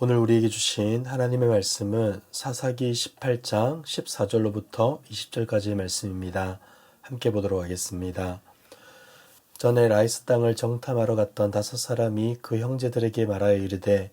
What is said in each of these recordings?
오늘 우리에게 주신 하나님의 말씀은 사사기 18장 14절로부터 20절까지의 말씀입니다. 함께 보도록 하겠습니다. 전에 라이스 땅을 정탐하러 갔던 5사람이 그 형제들에게 말하여 이르되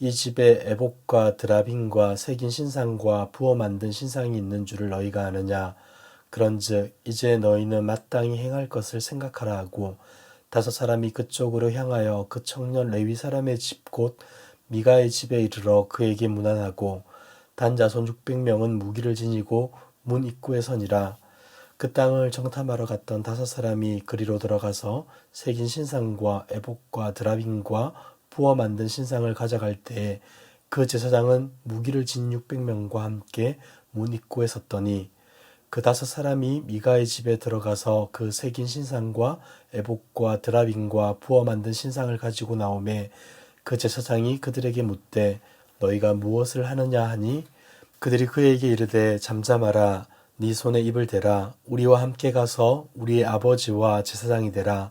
이 집에 에봇과 드라빔과 새긴 신상과 부어 만든 신상이 있는 줄을 너희가 아느냐. 그런즉 이제 너희는 마땅히 행할 것을 생각하라 하고 5사람이 그쪽으로 향하여 그 청년 레위 사람의 집 곧 미가의 집에 이르러 그에게 문안하고 단 자손 600명은 무기를 지니고 문 입구에 서니라. 그 땅을 정탐하러 갔던 5사람이 그리로 들어가서 새긴 신상과 에봇과 드라빔과 부어 만든 신상을 가져갈 때에 그 제사장은 무기를 진 600명과 함께 문 입구에 섰더니 그 5사람이 미가의 집에 들어가서 그 새긴 신상과 에봇과 드라빔과 부어 만든 신상을 가지고 나오매 그 제사장이 그들에게 묻되 너희가 무엇을 하느냐 하니 그들이 그에게 이르되 잠잠하라. 네 손에 입을 대라. 우리와 함께 가서 우리의 아버지와 제사장이 되라.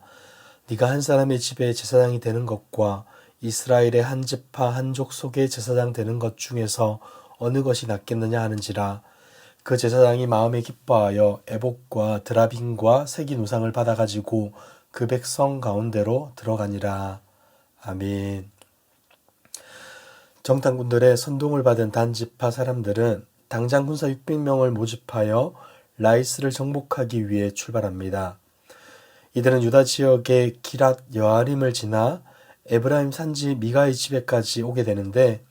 네가 한 사람의 집에 제사장이 되는 것과 이스라엘의 한 지파 한 족속의 제사장 되는 것 중에서 어느 것이 낫겠느냐 하는지라. 그 제사장이 마음에 기뻐하여 에봇과 드라빔과 새긴 우상을 받아가지고 그 백성 가운데로 들어가니라. 아멘. 정탐꾼들의 선동을 받은 단 지파 사람들은 당장 군사 600명을 모집하여 라이스를 정복하기 위해 출발합니다. 이들은 유다 지역의 기랏 여아림을 지나 에브라임 산지 미가의 집에까지 오게 되는데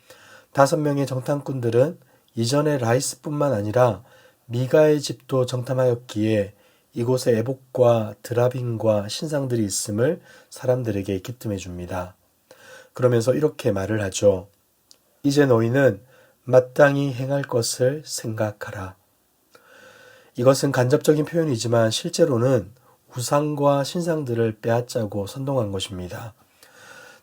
5명의 정탐꾼들은 이전에 라이스뿐만 아니라 미가의 집도 정탐하였기에 이곳에 에봇과 드라빔과 신상들이 있음을 사람들에게 기뜸해 줍니다. 그러면서 이렇게 말을 하죠. 이제 너희는 마땅히 행할 것을 생각하라. 이것은 간접적인 표현이지만 실제로는 우상과 신상들을 빼앗자고 선동한 것입니다.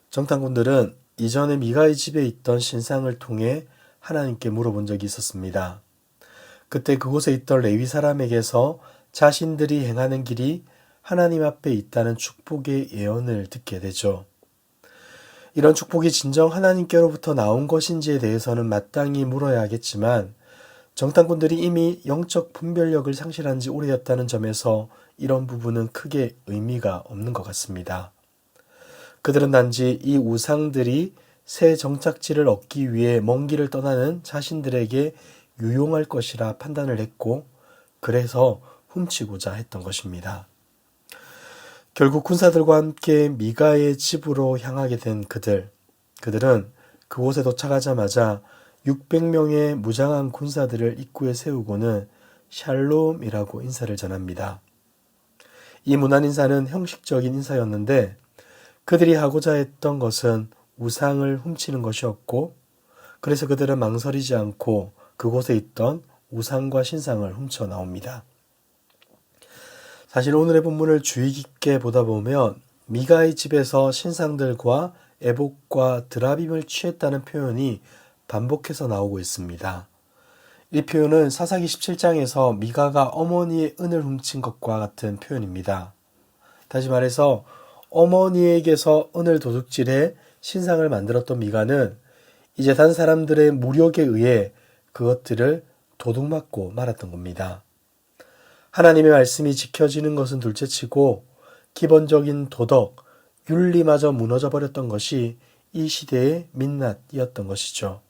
정탐꾼들은 이전에 미가의 집에 있던 신상을 통해 하나님께 물어본 적이 있었습니다. 그때 그곳에 있던 레위 사람에게서 자신들이 행하는 길이 하나님 앞에 있다는 축복의 예언을 듣게 되죠. 이런 축복이 진정 하나님께로부터 나온 것인지에 대해서는 마땅히 물어야 하겠지만 정탐꾼들이 이미 영적 분별력을 상실한 지 오래였다는 점에서 이런 부분은 크게 의미가 없는 것 같습니다. 그들은 단지 이 우상들이 새 정착지를 얻기 위해 먼 길을 떠나는 자신들에게 유용할 것이라 판단을 했고 그래서 훔치고자 했던 것입니다. 결국 군사들과 함께 미가의 집으로 향하게 된 그들은 그곳에 도착하자마자 600명의 무장한 군사들을 입구에 세우고는 샬롬이라고 인사를 전합니다. 이 문안 인사는 형식적인 인사였는데 그들이 하고자 했던 것은 우상을 훔치는 것이었고 그래서 그들은 망설이지 않고 그곳에 있던 우상과 신상을 훔쳐 나옵니다. 사실 오늘의 본문을 주의 깊게 보다 보면 미가의 집에서 신상들과 에봇과 드라빔을 취했다는 표현이 반복해서 나오고 있습니다. 이 표현은 사사기 17장에서 미가가 어머니의 은을 훔친 것과 같은 표현입니다. 다시 말해서 어머니에게서 은을 도둑질해 신상을 만들었던 미가는 이제 다른 사람들의 무력에 의해 그것들을 도둑맞고 말았던 겁니다. 하나님의 말씀이 지켜지는 것은 둘째치고 기본적인 도덕, 윤리마저 무너져 버렸던 것이 이 시대의 민낯이었던 것이죠.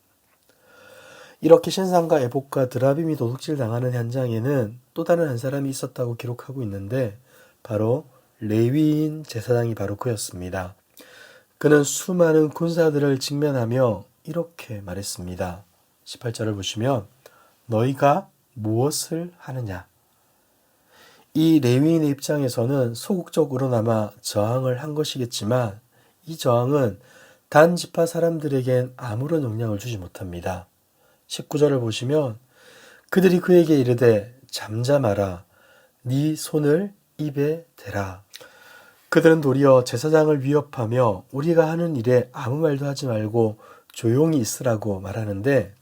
이렇게 신상과 에봇과 드라빔이 도둑질 당하는 현장에는 또 다른 한 사람이 있었다고 기록하고 있는데 바로 레위인 제사장이 바로 그였습니다. 그는 수많은 군사들을 직면하며 이렇게 말했습니다. 18절을 보시면 너희가 무엇을 하느냐? 이 레위인의 입장에서는 소극적으로나마 저항을 한 것이겠지만 이 저항은 단 지파 사람들에겐 아무런 영향을 주지 못합니다. 19절을 보시면 그들이 그에게 이르되 잠잠하라. 네 손을 입에 대라. 그들은 도리어 제사장을 위협하며 우리가 하는 일에 아무 말도 하지 말고 조용히 있으라고 말하는데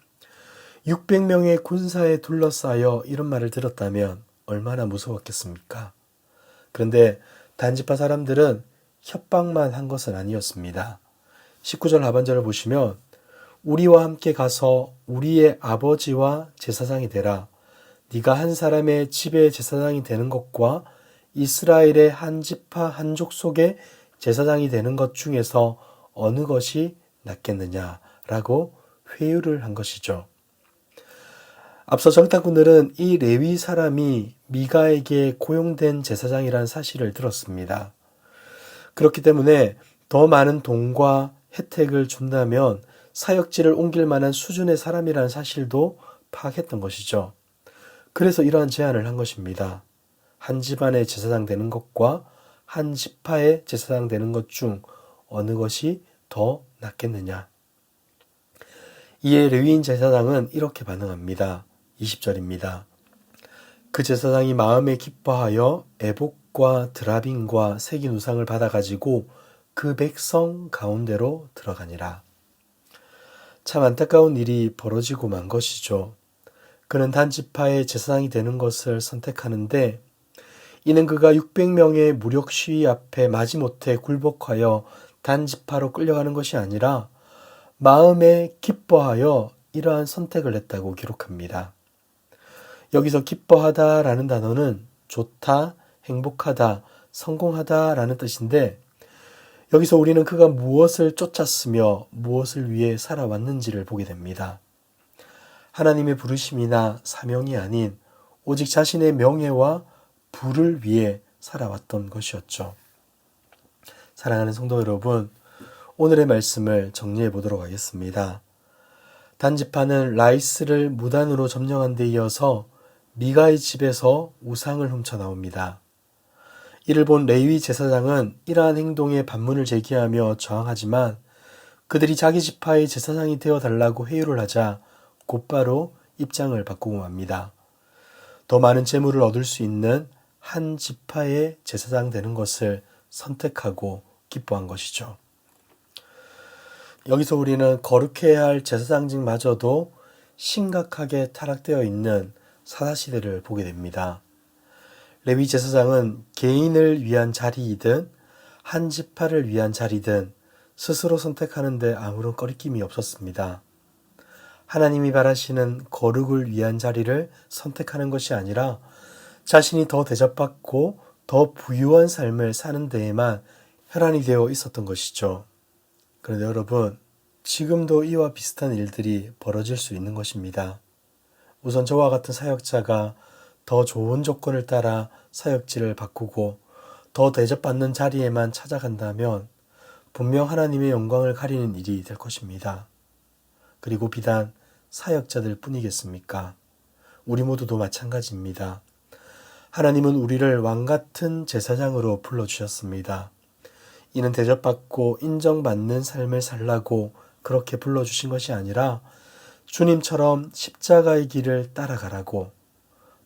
600명의 군사에 둘러싸여 이런 말을 들었다면 얼마나 무서웠겠습니까? 그런데 단지파 사람들은 협박만 한 것은 아니었습니다. 19절 하반절을 보시면 우리와 함께 가서 우리의 아버지와 제사장이 되라. 네가 한 사람의 집의 제사장이 되는 것과 이스라엘의 한 지파 한 족속의 제사장이 되는 것 중에서 어느 것이 낫겠느냐라고 회유를 한 것이죠. 앞서 정탐꾼들은 이 레위 사람이 미가에게 고용된 제사장이라는 사실을 들었습니다. 그렇기 때문에 더 많은 돈과 혜택을 준다면 사역지를 옮길 만한 수준의 사람이라는 사실도 파악했던 것이죠. 그래서 이러한 제안을 한 것입니다. 한 집안의 제사장 되는 것과 한 지파의 제사장 되는 것 중 어느 것이 더 낫겠느냐. 이에 레위인 제사장은 이렇게 반응합니다. 20절입니다. 그 제사장이 마음에 기뻐하여 에복과 드라빔과 새긴 우상을 받아가지고 그 백성 가운데로 들어가니라. 참 안타까운 일이 벌어지고 만 것이죠. 그는 단지파의 제사장이 되는 것을 선택하는데 이는 그가 600명의 무력 시위 앞에 마지못해 굴복하여 단지파로 끌려가는 것이 아니라 마음에 기뻐하여 이러한 선택을 했다고 기록합니다. 여기서 기뻐하다라는 단어는 좋다, 행복하다, 성공하다라는 뜻인데 여기서 우리는 그가 무엇을 쫓았으며 무엇을 위해 살아왔는지를 보게 됩니다. 하나님의 부르심이나 사명이 아닌 오직 자신의 명예와 부를 위해 살아왔던 것이었죠. 사랑하는 성도 여러분, 오늘의 말씀을 정리해 보도록 하겠습니다. 단지파는 라이스를 무단으로 점령한 데 이어서 미가의 집에서 우상을 훔쳐 나옵니다. 이를 본 레위 제사장은 이러한 행동에 반문을 제기하며 저항하지만 그들이 자기 지파의 제사장이 되어달라고 회유를 하자 곧바로 입장을 바꾸고 맙니다. 더 많은 재물을 얻을 수 있는 한 지파의 제사장 되는 것을 선택하고 기뻐한 것이죠. 여기서 우리는 거룩해야 할 제사장직마저도 심각하게 타락되어 있는 사사시대를 보게 됩니다. 레위 제사장은 개인을 위한 자리이든 한 지파를 위한 자리든 스스로 선택하는 데 아무런 꺼리낌이 없었습니다. 하나님이 바라시는 거룩을 위한 자리를 선택하는 것이 아니라 자신이 더 대접받고 더 부유한 삶을 사는 데에만 혈안이 되어 있었던 것이죠. 그런데 여러분, 지금도 이와 비슷한 일들이 벌어질 수 있는 것입니다. 우선 저와 같은 사역자가 더 좋은 조건을 따라 사역지를 바꾸고 더 대접받는 자리에만 찾아간다면 분명 하나님의 영광을 가리는 일이 될 것입니다. 그리고 비단 사역자들 뿐이겠습니까? 우리 모두도 마찬가지입니다. 하나님은 우리를 왕같은 제사장으로 불러주셨습니다. 이는 대접받고 인정받는 삶을 살라고 그렇게 불러주신 것이 아니라 주님처럼 십자가의 길을 따라가라고,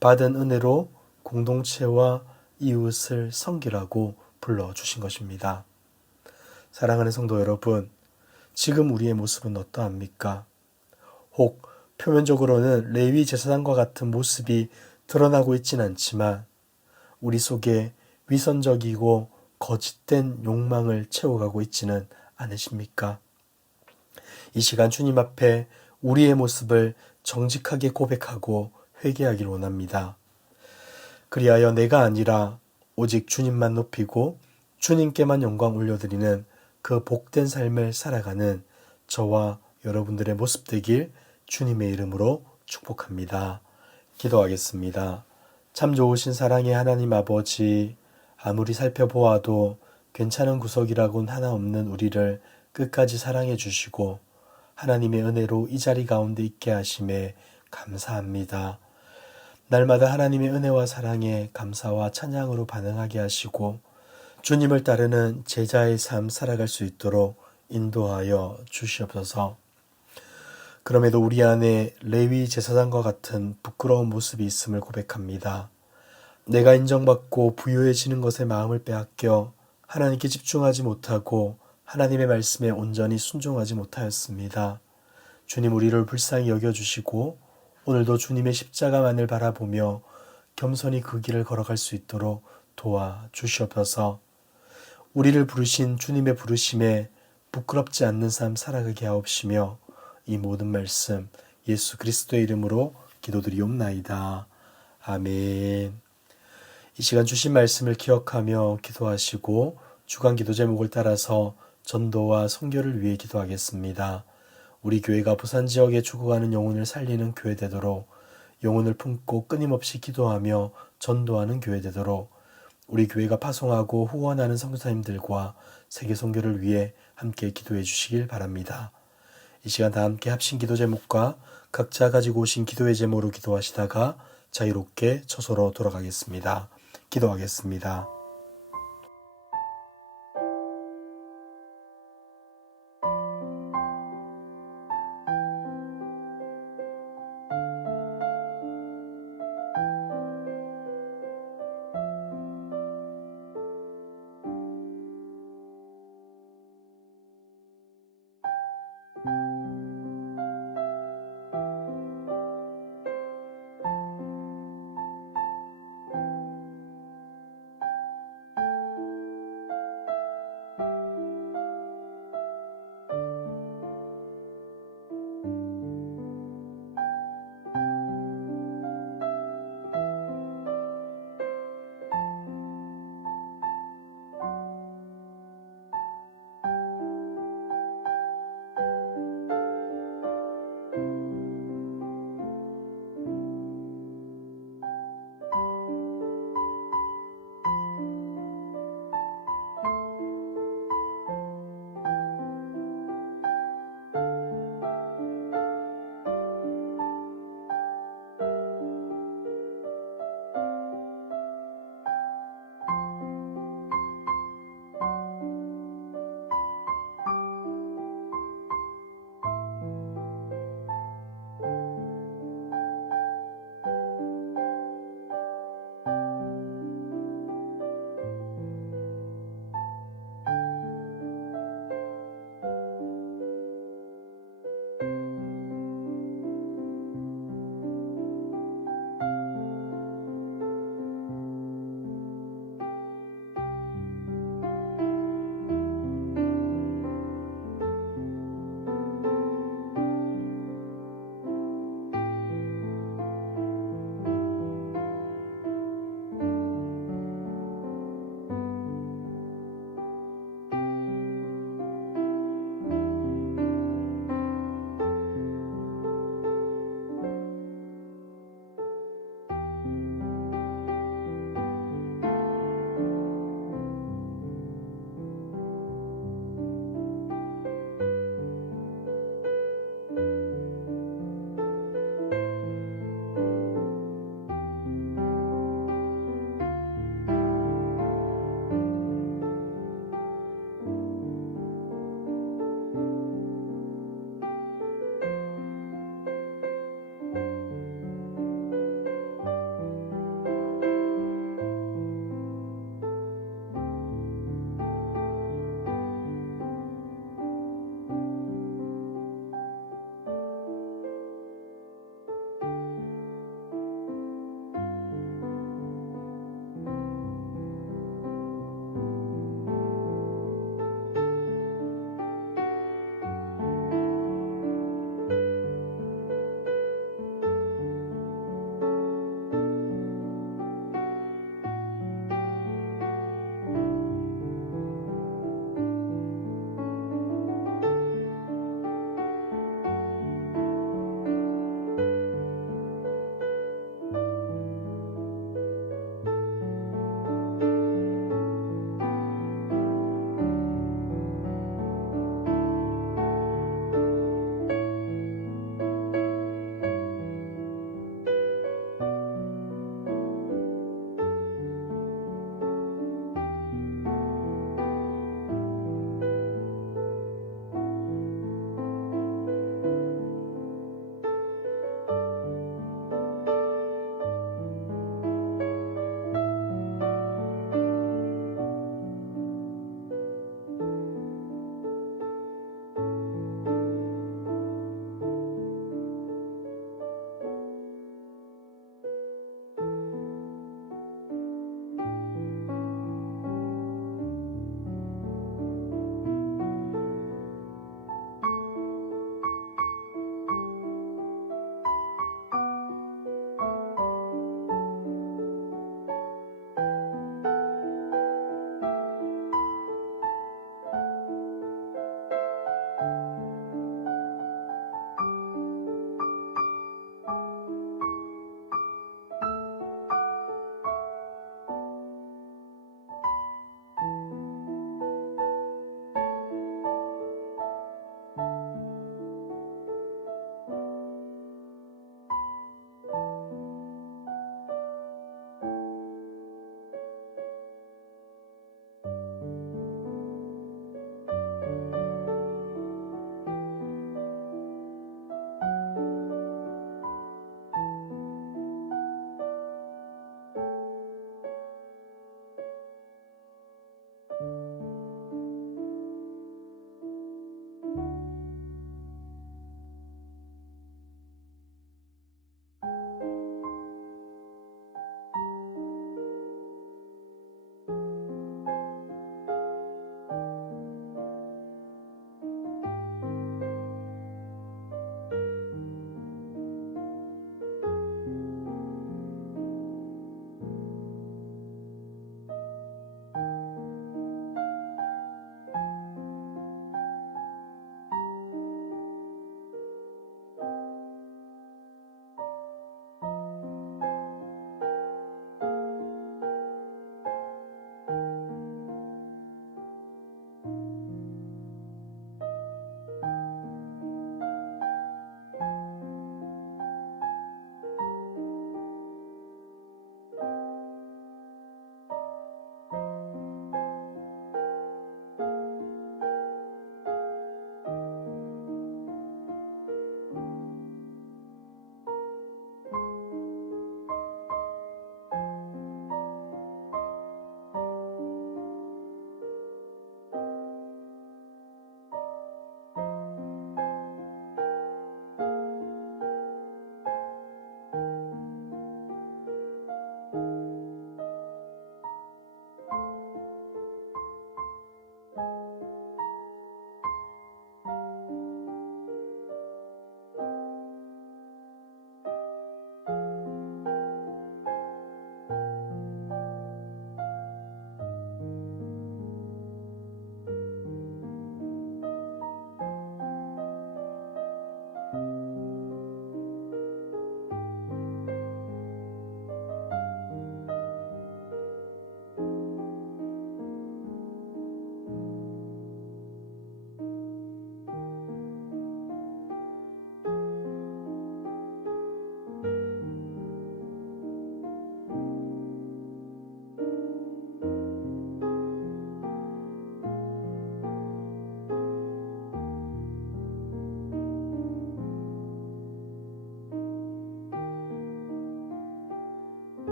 받은 은혜로 공동체와 이웃을 섬기라고 불러주신 것입니다. 사랑하는 성도 여러분, 지금 우리의 모습은 어떠합니까? 혹 표면적으로는 레위 제사장과 같은 모습이 드러나고 있진 않지만 우리 속에 위선적이고 거짓된 욕망을 채워가고 있지는 않으십니까? 이 시간 주님 앞에 우리의 모습을 정직하게 고백하고 회개하길 원합니다. 그리하여 내가 아니라 오직 주님만 높이고 주님께만 영광 올려드리는 그 복된 삶을 살아가는 저와 여러분들의 모습 되길 주님의 이름으로 축복합니다. 기도하겠습니다. 참 좋으신 사랑의 하나님 아버지, 아무리 살펴보아도 괜찮은 구석이라곤 하나 없는 우리를 끝까지 사랑해 주시고 하나님의 은혜로 이 자리 가운데 있게 하심에 감사합니다. 날마다 하나님의 은혜와 사랑에 감사와 찬양으로 반응하게 하시고 주님을 따르는 제자의 삶 살아갈 수 있도록 인도하여 주시옵소서. 그럼에도 우리 안에 레위 제사장과 같은 부끄러운 모습이 있음을 고백합니다. 내가 인정받고 부유해지는 것에 마음을 빼앗겨 하나님께 집중하지 못하고 하나님의 말씀에 온전히 순종하지 못하였습니다. 주님, 우리를 불쌍히 여겨주시고 오늘도 주님의 십자가만을 바라보며 겸손히 그 길을 걸어갈 수 있도록 도와주시옵소서. 우리를 부르신 주님의 부르심에 부끄럽지 않는 삶 살아가게 하옵시며 이 모든 말씀 예수 그리스도의 이름으로 기도드리옵나이다. 아멘. 이 시간 주신 말씀을 기억하며 기도하시고 주간 기도 제목을 따라서 전도와 선교를 위해 기도하겠습니다. 우리 교회가 부산 지역에 죽어가는 영혼을 살리는 교회 되도록, 영혼을 품고 끊임없이 기도하며 전도하는 교회 되도록, 우리 교회가 파송하고 후원하는 선교사님들과 세계 선교를 위해 함께 기도해 주시길 바랍니다. 이 시간 다 함께 합심 기도 제목과 각자 가지고 오신 기도의 제목으로 기도하시다가 자유롭게 처소로 돌아가겠습니다. 기도하겠습니다.